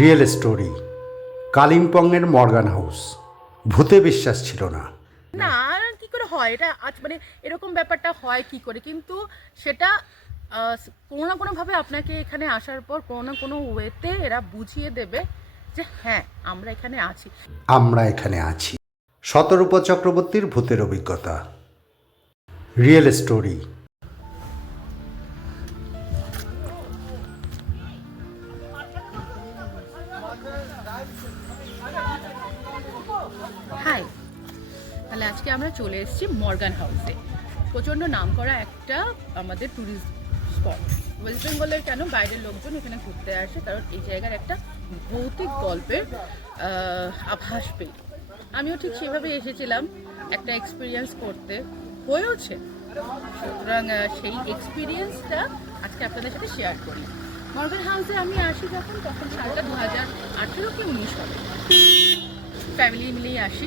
Real story, কালিম্পংয়ের Morgan house. ভূতে বিশ্বাস ছিল না। না কি করে হয় এটা আজ মানে এরকম ব্যাপারটা হয় কি করে, কিন্তু সেটা কোনো না কোনোভাবে আপনাকে এখানে আসার পর কোনো না কোনো ওয়েতে এরা বুঝিয়ে দেবে যে হ্যাঁ আমরা এখানে আছি। আমরা এখানে আছি। শতরূপ চক্রবর্তীর ভূতের অভিজ্ঞতা। Real story. হাই, তাহলে আজকে আমরা চলে এসেছি মর্গান হাউসে। প্রচণ্ড নামকরা একটা আমাদের ট্যুরিস্ট স্পট। ওয়েস্ট বেঙ্গলের কেন বাইরের লোকজন এখানে ঘুরতে আসে, কারণ এই জায়গার একটা ভৌতিক গল্পের আভাস পেয়ে আমিও ঠিক সেভাবে এসেছিলাম একটা এক্সপিরিয়েন্স করতে, হয়েওছে। সুতরাং সেই এক্সপিরিয়েন্সটা আজকে আপনাদের সাথে শেয়ার করি। মর্গান হাউসে আমি আসি তখন সালটা 2018 কি 19 হবে। ফ্যামিলি মিলেই আসি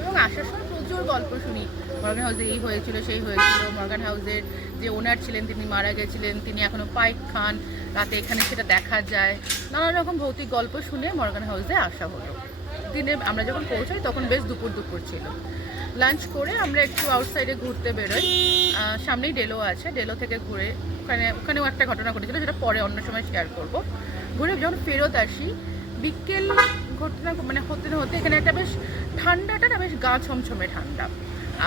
এবং আসার সময় প্রচুর গল্প শুনি। মর্গান হাউসে এই হয়েছিল সেই হয়েছিল, মর্গান হাউসের যে ওনার ছিলেন তিনি মারা গেছিলেন, তিনি এখনও পাইপ খান, রাতে এখানে সেটা দেখা যায়। নানা রকম ভৌতিক গল্প শুনে মর্গান হাউসে আসা হলো। দিনে আমরা যখন পৌঁছাই তখন বেশ দুপুর ছিল। লাঞ্চ করে আমরা একটু আউটসাইডে ঘুরতে বেরোই। সামনেই ডেলো আছে, ডেলো থেকে ঘুরে ওখানেও একটা ঘটনা ঘটেছিল, যেটা পরে অন্য সময় শেয়ার করব। ঘুরে যখন ফেরত আসি বিকেল ঘটনা মানে হতে না হতে এখানে একটা বেশ ঠান্ডাটা না বেশ গা ছমছমে ঠান্ডা।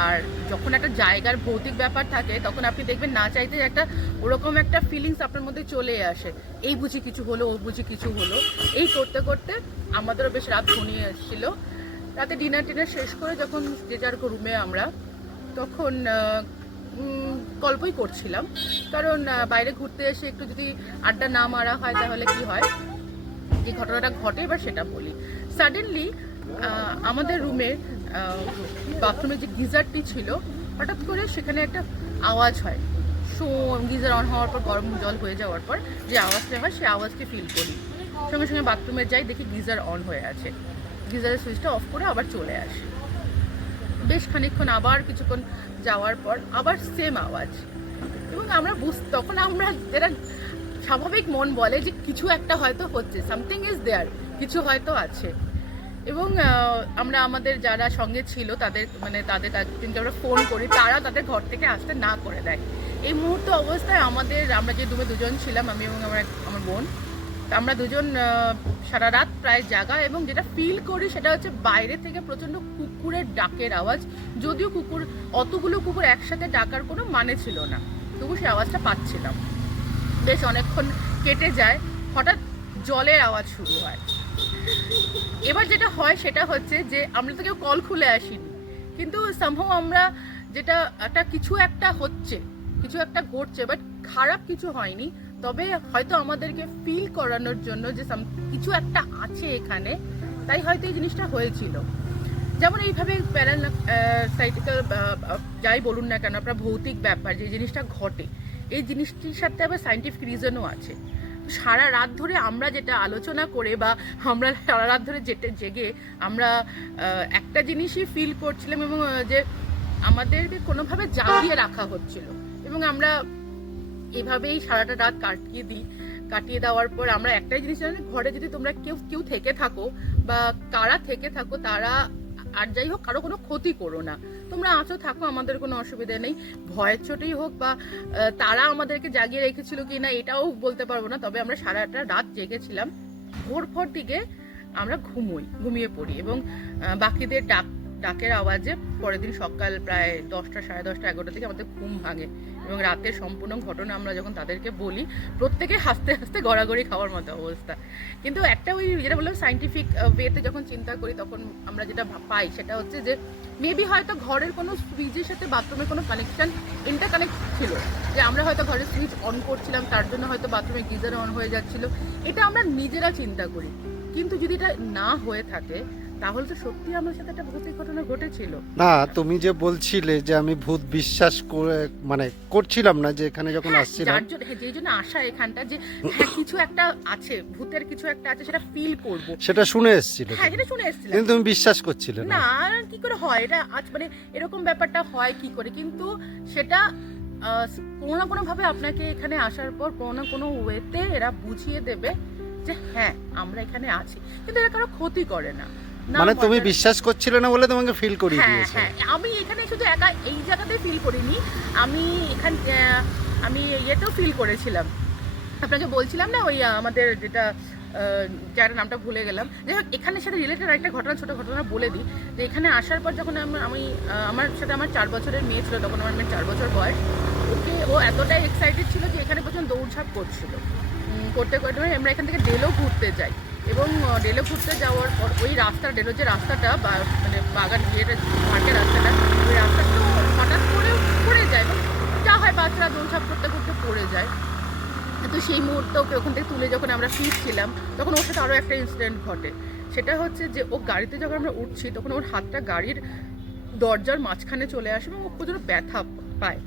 আর যখন একটা জায়গার ভৌতিক ব্যাপার থাকে তখন আপনি দেখবেন না চাইতে একটা ওরকম একটা ফিলিংস আপনার মধ্যে চলে আসে, এই বুঝি কিছু হলো, ও বুঝি কিছু হলো। এই করতে করতে আমাদেরও বেশ রাত ঘনিয়ে এসেছিলো। রাতে ডিনার শেষ করে যখন যে যার রুমে আমরা, তখন গল্পই করছিলাম। কারণ বাইরে ঘুরতে এসে একটু যদি আড্ডা না মারা হয় তাহলে কি হয়, যে ঘটনাটা ঘটে এবার সেটা বলি। সাডেনলি আমাদের রুমের বাথরুমে যে গিজারটি ছিল, হঠাৎ করে সেখানে একটা আওয়াজ হয়। গিজার অন হওয়ার পর, গরম জল হয়ে যাওয়ার পর যে আওয়াজটা হয় সেই আওয়াজকে ফিল করি। সঙ্গে সঙ্গে বাথরুমে যাই, দেখি গিজার অন হয়ে আছে। গিজারের সুইচটা অফ করে আবার চলে আসি। বেশ খানিকক্ষণ আবার কিছুক্ষণ যাওয়ার পর আবার সেম আওয়াজ, এবং আমরা তখন আমরা যেটা স্বাভাবিক মন বলে যে কিছু একটা হয়তো হচ্ছে, সামথিং ইজ দেয়ার, কিছু হয়তো আছে। এবং আমরা আমাদের যারা সঙ্গে ছিল তাদের তিনটে আমরা ফোন করি, তারা তাদের ঘর থেকে আসতে না করে দেয়। এই মুহূর্ত অবস্থায় আমরা যে রুমে দুজন ছিলাম, আমি এবং আমার বোন, আমরা দুজন সারা রাত প্রায় জাগা, এবং যেটা ফিল করি সেটা হচ্ছে বাইরে থেকে প্রচণ্ড কুকুরের ডাকের আওয়াজ। যদিও অতগুলো কুকুর একসাথে ডাকার কোনো মানে ছিল না, তবু সে আওয়াজটা পাচ্ছিলাম। বেশ অনেকক্ষণ কেটে যায়, হঠাৎ জলের আওয়াজ শুরু হয়। এবার যেটা হয় সেটা হচ্ছে যে আমরা তো কেউ কল খুলে আসিনি, কিন্তু সামহাও আমরা যেটা কিছু একটা হচ্ছে, কিছু একটা ঘটছে, বাট খারাপ কিছু হয়নি, তবে হয়তো আমাদেরকে ফিল করানোর জন্য যে কিছু একটা আছে এখানে, তাই হয়তো এই জিনিসটা হয়েছিল। যেমন এইভাবে প্যারাসাইটিক্যাল যাই বলুন না কেন, আপনার ভৌতিক ব্যাপার যে জিনিসটা ঘটে, এই জিনিসটির সাথে আবার সায়েন্টিফিক রিজনও আছে। সারা রাত ধরে আমরা যেটা আলোচনা করে বা আমরা সারা রাত ধরে জেগে আমরা একটা জিনিসই ফিল করছিলাম, এবং যে আমাদেরকে কোনোভাবে জাগিয়ে রাখা হচ্ছিল, এবং আমরা এভাবেই সারাটা রাত কাটিয়ে দেওয়ার পর আমরা একটাই জিনিস জানি, ঘরে যদি তোমরা কেউ থেকে থাকো বা কারা থেকে থাকো, তারা আর যাই হোক কারো কোনো ক্ষতি করো না, তোমরা আছো থাকো, আমাদের কোনো অসুবিধা নেই। ভয়ের চোটেই হোক বা তারা আমাদেরকে জাগিয়ে রেখেছিল কি না এটাও বলতে পারবো না, তবে আমরা সারাটা রাত জেগেছিলাম। ভোর দিকে আমরা ঘুমিয়ে পড়ি, এবং বাকিদের ডাকের আওয়াজে পরের দিন সকাল প্রায় 10টা, সাড়ে 10টা, 11টা থেকে আমাদের ঘুম ভাঙে, এবং রাতের সম্পূর্ণ ঘটনা আমরা যখন তাদেরকে বলি, প্রত্যেকে হাসতে হাসতে গড়াগড়ি খাওয়ার মতো অবস্থা। কিন্তু একটা ওই যেটা বললাম সায়েন্টিফিক ওয়েতে যখন চিন্তা করি তখন আমরা যেটা পাই সেটা হচ্ছে যে মেবি হয়তো ঘরের কোনো সুইচের সাথে বাথরুমের কোনো কানেকশন ইন্টারকানেক্ট ছিল, যে আমরা হয়তো ঘরের সুইচ অন করছিলাম, তার জন্য হয়তো বাথরুমে গিজার অন হয়ে যাচ্ছিল। এটা আমরা নিজেরা চিন্তা করি, কিন্তু যদি এটা না হয়ে থাকে তাহলে তো সত্যি আমার সাথে একটা ভৌতিক ঘটনা ঘটেছিল। না, তুমি যে বলছিলে যে আমি ভূত বিশ্বাস করে মানে করছিলাম না, যে এখানে যখন আসছিলাম যেই জন্য আসা এখানটা, যে হ্যাঁ কিছু একটা আছে, ভূতের কিছু একটা আছে, সেটা ফিল করব, সেটা শুনে এসেছিলে। হ্যাঁ সেটা শুনে এসেছিলাম, কিন্তু তুমি বিশ্বাস করছিলে না। না কি করে হয় এটা আজ মানে এরকম ব্যাপারটা হয় কি করে, কিন্তু সেটা কোনো না কোনো ভাবে আপনাকে এখানে আসার পর কোনো না কোনো ওয়েতে এরা বুঝিয়ে দেবে যে হ্যাঁ আমরা এখানে আছি, কিন্তু এরা কারো ক্ষতি করে না। না মানে তুমি মর্গান- বিশ্বাস করছিলে না বলে তোমাকে ফিল করিয়ে হ্যাঁ দিয়েছে। হ্যাঁ, আমি এখানে শুধু একা এই জায়গাতেই ফিল করিনি, আমি এখানে আমি ইয়েতেও ফিল করেছিলাম। আপনাকে বলছিলাম না ওই আমাদের যেটা যার নামটা ভুলে গেলাম, যাই হোক এখানের সাথে রিলেটেড একটা ঘটনা, ছোটো ঘটনা বলে দিই। যে এখানে আসার পর যখন আমি আমার সাথে আমার 4 বছরের মেয়ে ছিল, তখন আমার মেয়ের 4 বছর বয়স। ও এতটাই এক্সাইটেড ছিল যে এখানে প্রচুর দৌড়ঝাঁপ করছিল, করতে করতে আমরা এখান থেকে ডেলও ঘুরতে যাই, এবং ডেলও ঘুরতে যাওয়ার পর ওই রাস্তা, ডেলোর যে রাস্তাটা মানে বাগান ইয়েটা মার্কের রাস্তাটা, ওই রাস্তাটা তো হঠাৎ করে পড়ে যায়, এবং যা হয় বাচ্চারা দৌড়ঝাঁপ করতে করতে পড়ে যায়। তো সেই মুহূর্তে ওকে ওখান থেকে তুলে যখন আমরা ফিরছিলাম, তখন ওর সাথে আরও একটা ইনসিডেন্ট ঘটে। সেটা হচ্ছে যে ও গাড়িতে যখন আমরা উঠছি, তখন ওর হাতটা গাড়ির দরজার মাঝখানে চলে আসে এবং ও প্রচুর ব্যথা পায়।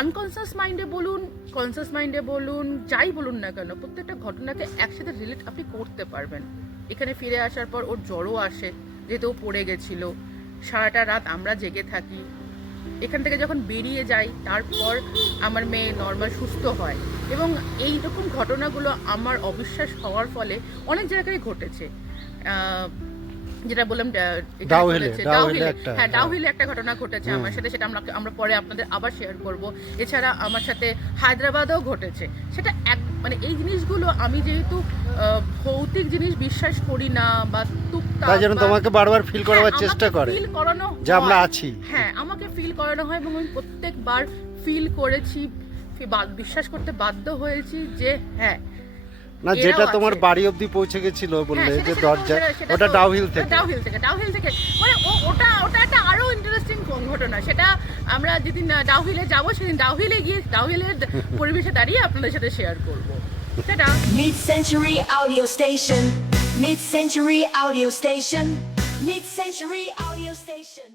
আনকনসিয়াস মাইন্ডে বলুন, কনসিয়াস মাইন্ডে বলুন, যাই বলুন না কেন, প্রত্যেকটা ঘটনাকে একসাথে রিলেট আপনি করতে পারবেন। এখানে ফিরে আসার পর ওর জ্বরও আসে, যেহেতু ও পড়ে গেছিলো। সারাটা রাত আমরা জেগে থাকি। এখান থেকে যখন বেরিয়ে যাই, তারপর আমার মেয়ে নর্মাল সুস্থ হয়। এবং এই রকম ঘটনাগুলো আমার অবিশ্বাস হওয়ার ফলে অনেক জায়গায় ঘটেছে। যেটা বললাম ডাউহিলে একটা, হ্যাঁ ডাউহিলে একটা ঘটনা ঘটেছে আমার সাথে, সেটা আমরা পরে আপনাদের আবার শেয়ার করব। এছাড়া আমার সাথে হায়দ্রাবাদেও ঘটেছে। সেটা মানে এই জিনিসগুলো আমি যেহেতু ভৌতিক জিনিস বিশ্বাস করি না বা টুকটাক, তাই জন্য তোমাকে বারবার ফিল করাবার হ্যাঁ, চেষ্টা আমাকে করে ফিল করানো যে আমরা হয়। আছি। হ্যাঁ আমাকে ফিল করানো হয়, এবং আমি প্রত্যেকবার ফিল করেছি, বিশ্বাস করতে বাধ্য হয়েছি যে হ্যাঁ না, এরাও যেটা তোমার আছে। বাড়ি অবধি পৌঁছে গেছিল বললে হ্যাঁ, যে সেটা- দরজা, সেটা ওটা তো- ডাউহিল থেকে। ডাউহিল থেকে মানে ওটা একটা আরো ইন্টারেস্টিং ঘটনা। সেটা আমরা যেদিন ডাউহিলে যাবো, সেদিন ডাউহিলে গিয়ে ডাউহিলের পরিবেশে দাঁড়িয়ে আপনাদের সাথে শেয়ার করবো। সেটা Mid-Century Audio Station. Mid-Century Audio Station. Mid-Century Audio Station.